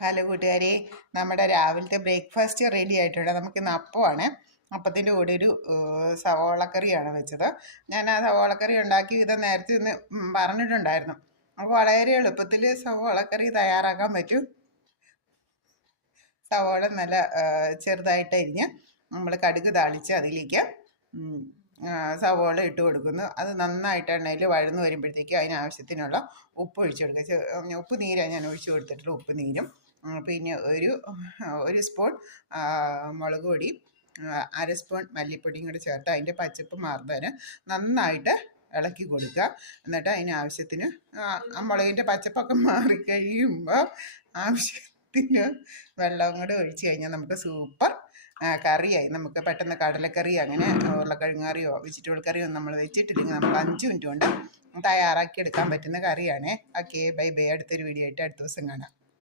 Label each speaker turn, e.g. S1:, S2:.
S1: Hello കൂട്ടുകാരെ. നമ്മുടെ രാവിലത്തെ ബ്രേക്ക്ഫാസ്റ്റ് റെഡി ആയിട്ടുണ്ട്. നമുക്കിന്ന് അപ്പമാണ്. അപ്പത്തിന്റെ കൂടെ ഒരു സവോളക്കറിയാണ് വെച്ചത്. ഞാൻ ആ സവോളക്കറി ഉണ്ടാക്കി ഇത് നേരത്തെ ഒന്ന് പറഞ്ഞിട്ടുണ്ടായിരുന്നു. അപ്പോൾ വളരെ എളുപ്പത്തിൽ സവോളക്കറി തയ്യാറാക്കാൻ പറ്റും. സവോള നല്ല ചെറുതായിട്ട് അരിഞ്ഞ് നമ്മൾ കടുക് താളിച്ച് അതിലേക്ക് സവോള ഇട്ട് കൊടുക്കുന്നു. അത് നന്നായിട്ട് എണ്ണയിൽ വഴന്ന് വരുമ്പോഴത്തേക്കും അതിനാവശ്യത്തിനുള്ള ഉപ്പ് ഒഴിച്ചു കൊടുക്കുക. ഉപ്പ് നീരാണ് ഞാൻ ഒഴിച്ചു കൊടുത്തിട്ടുള്ള ഉപ്പ് നീരും. പിന്നെ ഒരു ഒരു സ്പൂൺ മുളക് പൊടി അര സ്പൂൺ മല്ലിപ്പൊടിയും കൂടി ചേർത്ത് അതിന്റെ പച്ചപ്പ് മാറുന്നതിന് നന്നായിട്ട് ഇളക്കി കൊടുക്കുക. എന്നിട്ട് അതിന് ആവശ്യത്തിന് മുളകിന്റെ പച്ചപ്പൊക്കെ മാറിക്കഴിയുമ്പോൾ ആവശ്യത്തിന് വെള്ളം കൂടെ ഒഴിച്ച് കഴിഞ്ഞാൽ നമുക്ക് സൂപ്പർ കറിയായി. നമുക്ക് പെട്ടെന്ന് കടലക്കറി അങ്ങനെ ഉരുളക്കിഴങ്ങ് കറിയോ വെജിറ്റബിൾ കറിയോ നമ്മൾ വെച്ചിട്ടില്ലെങ്കിൽ നമുക്ക് അഞ്ച് മിനിറ്റ് കൊണ്ട് തയ്യാറാക്കി എടുക്കാൻ പറ്റുന്ന കറിയാണ്. Okay bye bye. അടുത്തൊരു വീഡിയോ ആയിട്ട് അടുത്ത ദിവസം കാണാം.